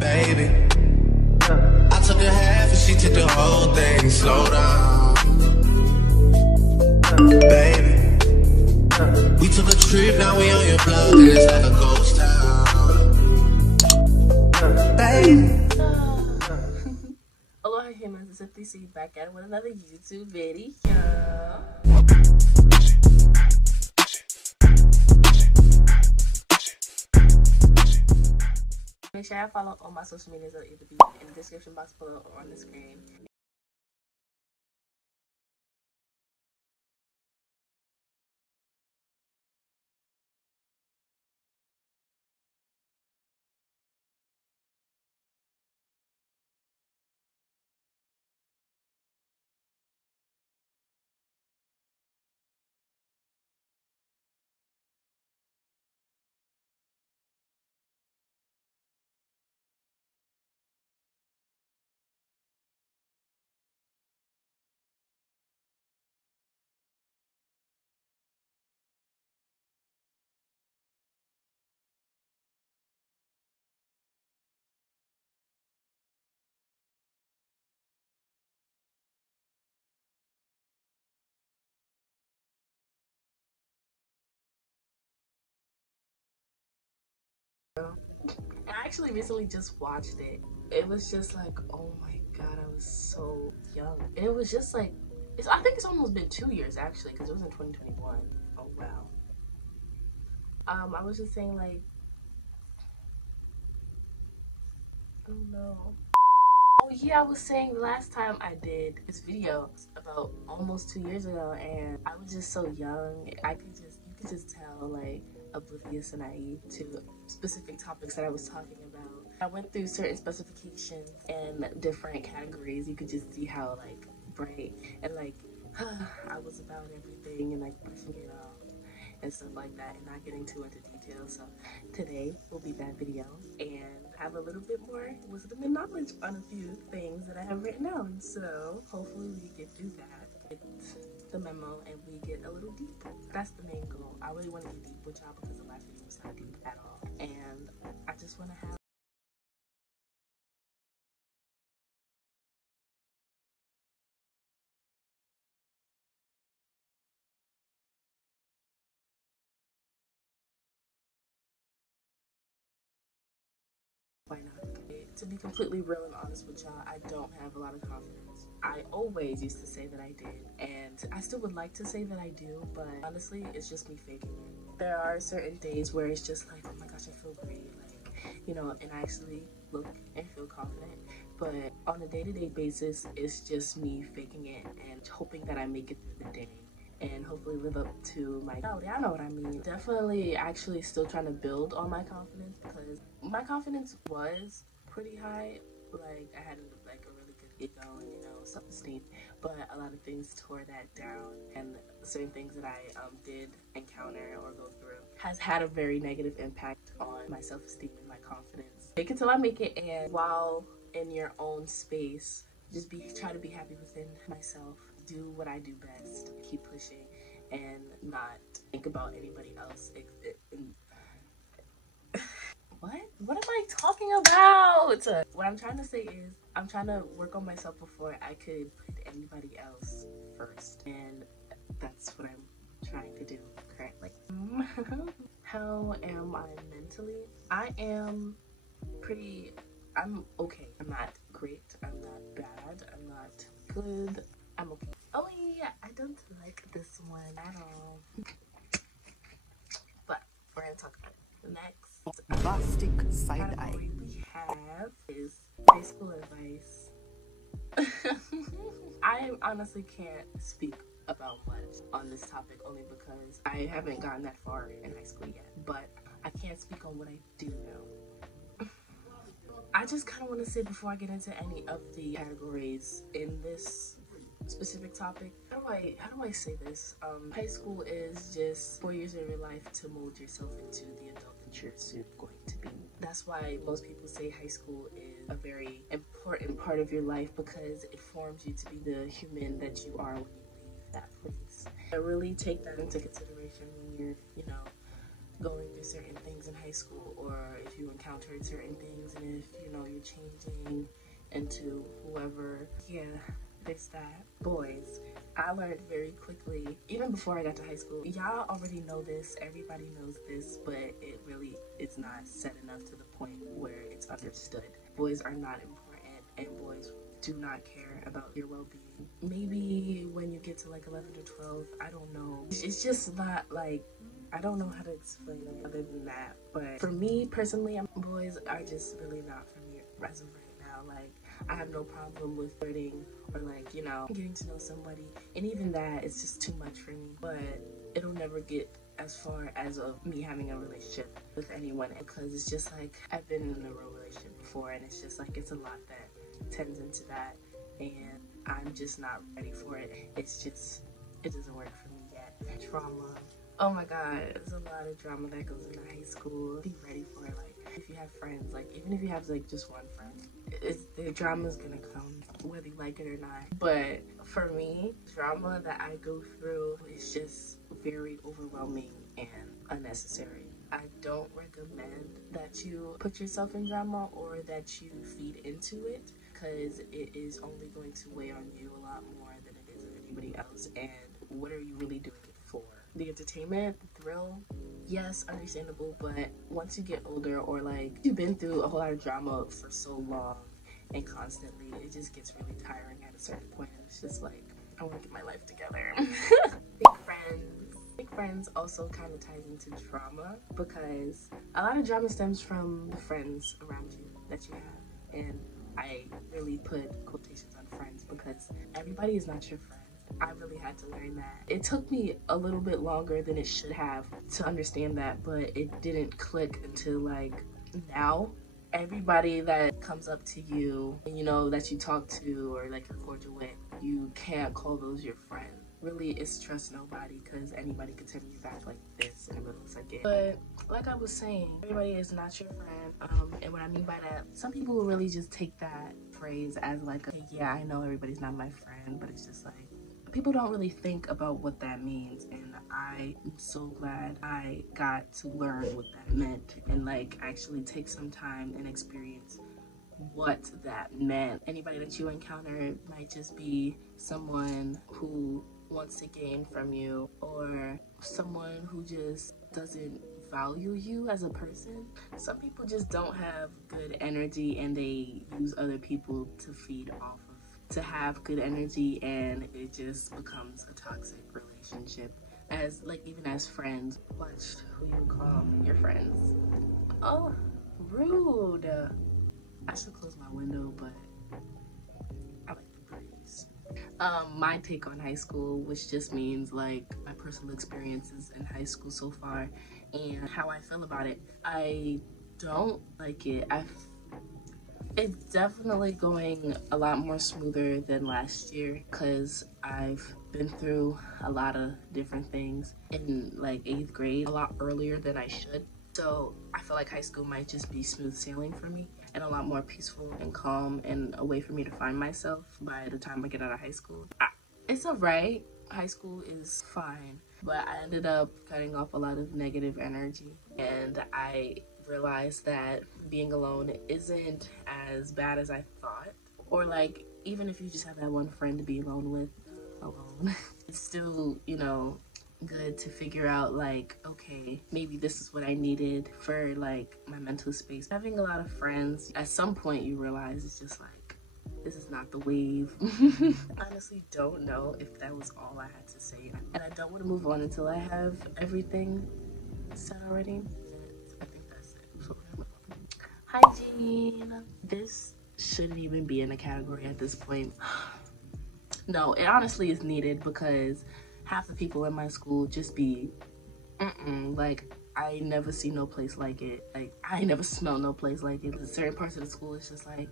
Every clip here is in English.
Baby, I took a half and she took the whole thing. Slow down, baby. We took a trip, now we on your block, and it's like a ghost town, baby. Aloha humans, it's Simply C back at it with another YouTube video. Make sure I follow all my social medias that will either be in the description box below or on the screen. I actually recently just watched it. It was just like, oh my god, I was so young. It was just like, I think it's almost been 2 years actually, because it was in 2021. Oh wow. I was just saying, like, I don't know. Oh yeah, I was saying the last time I did this video about almost 2 years ago, and I was just so young. You could just tell, like, oblivious and naive to specific topics that I was talking about. I went through certain specifications and different categories. You could just see how, like, bright and, like, I was about everything and, like, brushing it off and stuff like that, and not getting too into detail. So today will be that video and have a little bit more wisdom and knowledge on a few things that I have written down. So hopefully we get through that, get the memo, and we get a little deeper. That's the main goal. I really want to get deep with y'all because the last video was not deep at all, and I just want to have why not? To be completely real and honest with y'all, I don't have a lot of confidence. I always used to say that I did, and I still would like to say that I do, but honestly, it's just me faking it. There are certain days where it's just like, oh my gosh, I feel great, like, you know, and I actually look and feel confident, but on a day-to-day basis, it's just me faking it and hoping that I make it through the day and hopefully live up to my reality. I know what I mean. Definitely actually still trying to build on my confidence, because my confidence was pretty high. Like, I had like a really good ego and, you know, self-esteem, but a lot of things tore that down, and certain things that I did encounter or go through has had a very negative impact on my self-esteem and my confidence. Fake it till I make it, and while in your own space, just try to be happy within myself. Do what I do best, keep pushing, and not think about anybody else. What am I talking about? What I'm trying to say is, I'm trying to work on myself before I could put anybody else first, and that's what I'm trying to do currently. How am I mentally? I'm okay. I'm not great, I'm not bad, I'm not good, I'm okay. Oh yeah, I don't like this one at all. But we're gonna talk about it. Next Plastic side eye. we have is high school advice. I honestly can't speak about much on this topic, only because I haven't gotten that far in high school yet, but I can't speak on what I do know. I just kind of want to say, before I get into any of the categories in this specific topic, how do I say this? High school is just 4 years of your life to mold yourself into the adult that you're soon going to be. That's why most people say high school is a very important part of your life, because it forms you to be the human that you are when you leave that place. I really take that into consideration when you're, you know, going through certain things in high school, or if you encountered certain things, and if you know you're changing into whoever. Yeah, there's that. Boys, I learned very quickly, even before I got to high school. Y'all already know this, everybody knows this, but it really is not said enough to the point where it's understood. Boys are not important, and boys do not care about your well-being. Maybe when you get to like 11 or 12, I don't know. It's just not like, I don't know how to explain it other than that. But for me personally, boys are just really not for me as of right now. Like, I have no problem with flirting or like, you know, getting to know somebody. And even that, it's just too much for me. But it'll never get as far as of me having a relationship with anyone, because it's just like, I've been in a real relationship before, and it's just like, it's a lot that tends into that, and I'm just not ready for it. It's just, it doesn't work for me yet. Trauma. Oh my god, there's a lot of drama that goes into high school. Be ready for it. Like, if you have friends, like, even if you have like just one friend, the drama's gonna come whether you like it or not. But for me, drama that I go through is just very overwhelming and unnecessary. I don't recommend that you put yourself in drama or that you feed into it, because it is only going to weigh on you a lot more than it is on anybody else. And what are you really doing it for? The entertainment, the thrill, yes, understandable, but once you get older, or like you've been through a whole lot of drama for so long and constantly, it just gets really tiring at a certain point. It's just like, I want to get my life together. Big friends also kind of ties into drama, because a lot of drama stems from the friends around you that you have. And I really put quotations on friends, because everybody is not your friend. I really had to learn that. It took me a little bit longer than it should have to understand that, but it didn't click until like now. Everybody that comes up to you, you know, that you talk to or like you're cordial with, you can't call those your friend. Really, it's trust nobody, because anybody could turn you back like this and it looks like it. But like I was saying, everybody is not your friend. And what I mean by that, some people will really just take that phrase as like, yeah, I know everybody's not my friend, but it's just like, people don't really think about what that means, and I am so glad I got to learn what that meant and like actually take some time and experience what that meant. Anybody that you encounter might just be someone who wants to gain from you, or someone who just doesn't value you as a person. Some people just don't have good energy, and they use other people to feed off of, to have good energy, and it just becomes a toxic relationship. As like, even as friends, watch who you call your friends. Oh, rude. I should close my window, but I like the breeze. My take on high school, which just means like my personal experiences in high school so far and how I feel about it. I don't like it. It's definitely going a lot more smoother than last year, because I've been through a lot of different things in like 8th grade a lot earlier than I should. So I feel like high school might just be smooth sailing for me and a lot more peaceful and calm and a way for me to find myself by the time I get out of high school. It's alright. High school is fine, but I ended up cutting off a lot of negative energy, and I realized that being alone isn't as bad as I thought. Or like, even if you just have that one friend to be alone, it's still, you know, good to figure out like, okay, maybe this is what I needed for like my mental space. Having a lot of friends, at some point you realize it's just like, this is not the wave. Honestly, don't know if that was all I had to say, and I don't want to move on until I have everything said already. I think that's it. So, hygiene. This shouldn't even be in a category at this point. No, it honestly is needed, because half the people in my school just be like, I never see no place like it. Like, I never smell no place like it. Certain parts of the school, it's just like,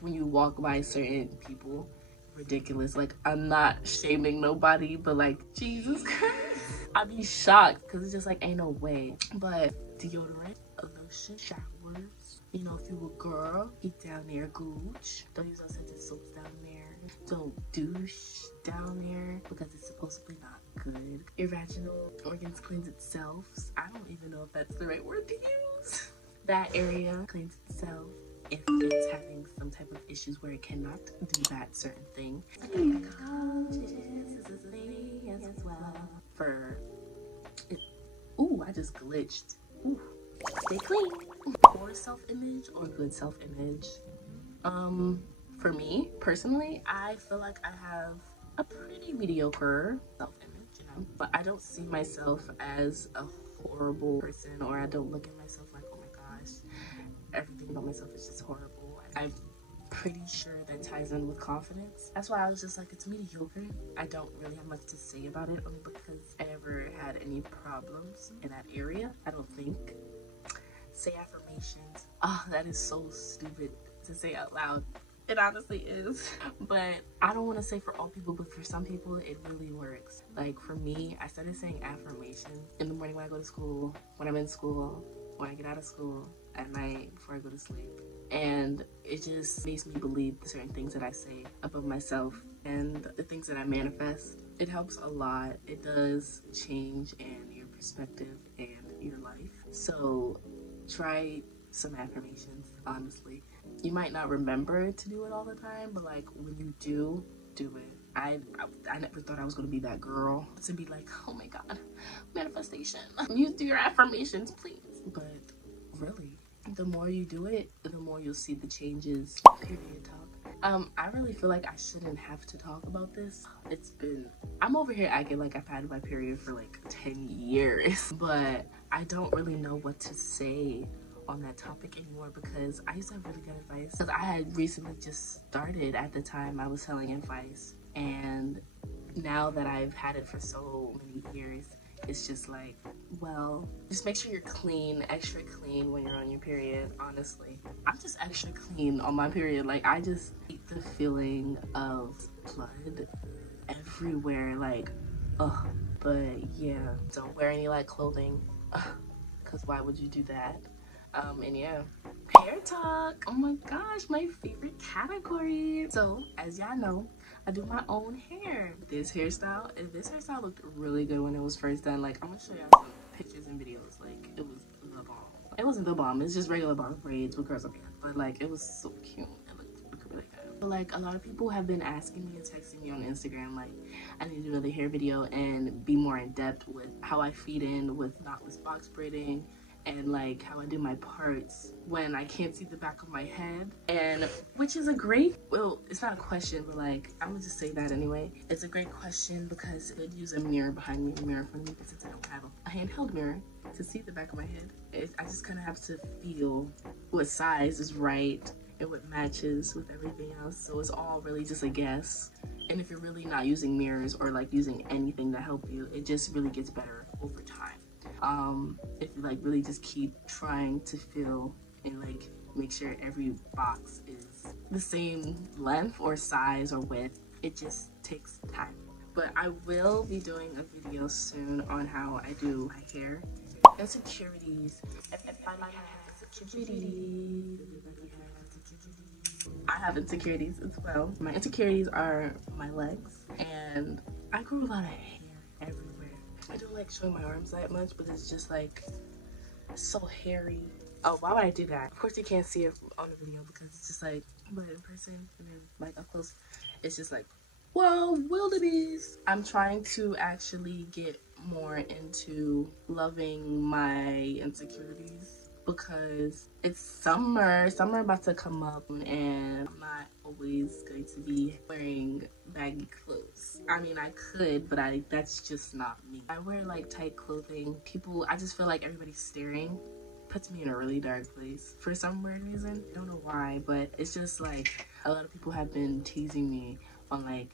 when you walk by certain people, ridiculous. Like, I'm not shaming nobody, but like, Jesus Christ, I'd be shocked, because it's just like, ain't no way. But deodorant, lotion, showers, you know, if you a girl, get down there, gooch. Don't use unscented soaps down there. Don't douche down there, because it's supposedly not good. Your vaginal organs cleanse itself. I don't even know if that's the right word to use. That area cleans itself if it's having some type of issues where it cannot do that certain thing. As well. For it, ooh, I just glitched. Ooh, stay clean. Poor self-image or good self-image. For me personally, I feel like I have a pretty mediocre self-image, you know, but I don't see myself as a horrible person, or I don't look at myself like, oh my gosh, everything about myself is just horrible. I'm pretty sure that ties in with confidence. That's why I was just like, it's mediocre. I don't really have much to say about it, only because I never had any problems in that area, I don't think. Say affirmations. Oh, that is so stupid to say out loud. It honestly is. But I don't want to say for all people, but for some people it really works. Like for me, I started saying affirmations in the morning when I go to school, when I'm in school, when I get out of school, at night before I go to sleep. And it just makes me believe certain things that I say about myself and the things that I manifest. It helps a lot. It does change in your perspective and your life. So try some affirmations, honestly. You might not remember to do it all the time, but like when you do it. I never thought I was going to be that girl to be like, oh my god, manifestation. You do your affirmations, please. But really, the more you do it, the more you'll see the changes. Period talk. I really feel like I shouldn't have to talk about this. I'm over here acting like I've had my period for like 10 years, but I don't really know what to say on that topic anymore because I used to have really good advice. Because I had recently just started at the time I was selling advice, and now that I've had it for so many years, it's just like, well, just make sure you're clean, extra clean when you're on your period, honestly. I'm just extra clean on my period. Like, I just hate the feeling of blood everywhere, like, ugh. But yeah, don't wear any light clothing, because why would you do that? And yeah, hair talk. Oh my gosh, my favorite category. So as y'all know, I do my own hair. This hairstyle looked really good when it was first done. Like, I'm gonna show y'all some pictures and videos. Like, it was the bomb. It wasn't the bomb, it's just regular box braids with curls up here, but like, it was so cute. It looked really good. But like, a lot of people have been asking me and texting me on Instagram, like, I need to do another hair video and be more in depth with how I feed in with knotless box braiding, and like how I do my parts when I can't see the back of my head. And which is a great, well, it's not a question, but like, I'm gonna just say that anyway. It's a great question because it would use a mirror behind me, a mirror for me, since I don't have a handheld mirror to see the back of my head. I just kind of have to feel what size is right and what matches with everything else. So it's all really just a guess. And if you're really not using mirrors or like using anything to help you, it just really gets better over time. If you like really just keep trying to feel and like make sure every box is the same length or size or width, it just takes time. But I will be doing a video soon on how I do my hair. Insecurities. I have insecurities as well. My insecurities are my legs, and I grew a lot of hair everywhere. I don't like showing my arms that much, but it's just like so hairy. Oh, why would I do that? Of course you can't see it on the video because it's just like, but in person and then like up close, it's just like, whoa, wildebeest. I'm trying to actually get more into loving my insecurities because it's summer about to come up, and I'm not always going to be wearing baggy clothes. I mean, I could, but that's just not me. I wear like tight clothing. I just feel like everybody's staring. Puts me in a really dark place for some weird reason. I don't know why, but it's just like a lot of people have been teasing me on like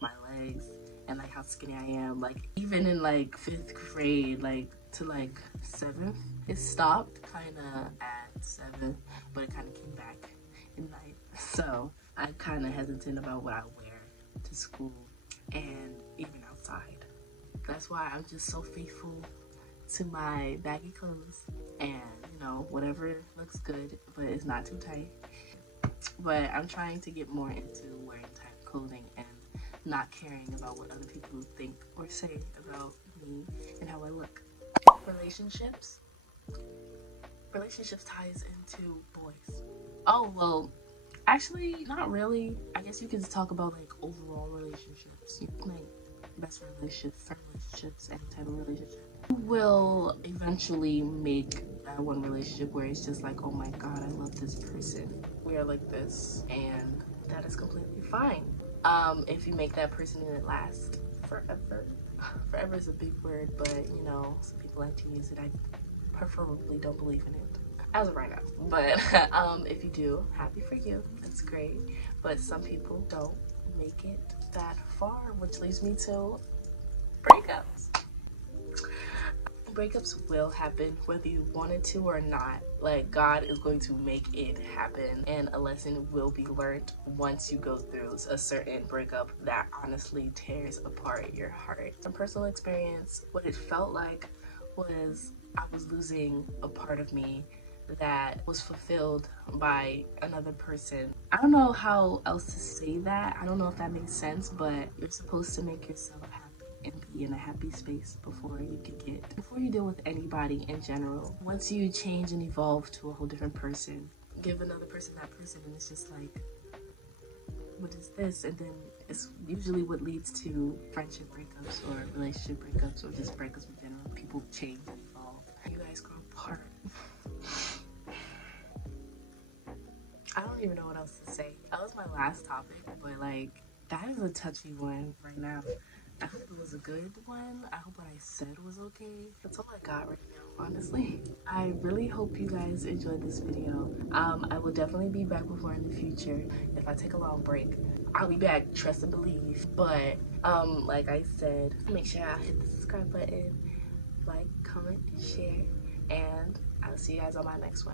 my legs and like how skinny I am. Like even in like 5th grade, like to like 7th, it stopped kind of at 7th, but it kind of came back in 9th. So I'm kind of hesitant about what I wear to school and even outside. That's why I'm just so faithful to my baggy clothes and, you know, whatever looks good but it's not too tight. But I'm trying to get more into wearing tight clothing and not caring about what other people think or say about me and how I look. Relationships ties into boys. Oh, well, actually, not really. I guess you could talk about like overall relationships, like best friend relationships, friend relationships, any type of relationship. You will eventually make that one relationship where it's just like, oh my god, I love this person. We are like this, and that is completely fine. If you make that person and it lasts forever. Forever is a big word, but you know, some people like to use it. I preferably don't believe in it as of right now, but if you do, happy for you, that's great. But some people don't make it that far, which leads me to breakups. Breakups will happen whether you wanted to or not. Like, God is going to make it happen, and a lesson will be learned once you go through a certain breakup that honestly tears apart your heart. From personal experience, what it felt like was I was losing a part of me that was fulfilled by another person. I don't know how else to say that. I don't know if that makes sense, but you're supposed to make yourself happy and be in a happy space before you deal with anybody in general. Once you change and evolve to a whole different person, give another person that person, and it's just like, what is this? And then it's usually what leads to friendship breakups or relationship breakups or just breakups in general. People change and evolve. You guys grow apart. I don't even know what else to say. That was my last topic, but like, that is a touchy one right now. I hope it was a good one. I hope what I said was okay. That's all I got right now, honestly. I really hope you guys enjoyed this video. I will definitely be back with more in the future. If I take a long break, I'll be back, trust and believe. But like I said, make sure I hit the subscribe button, like, comment, share, and I'll see you guys on my next one.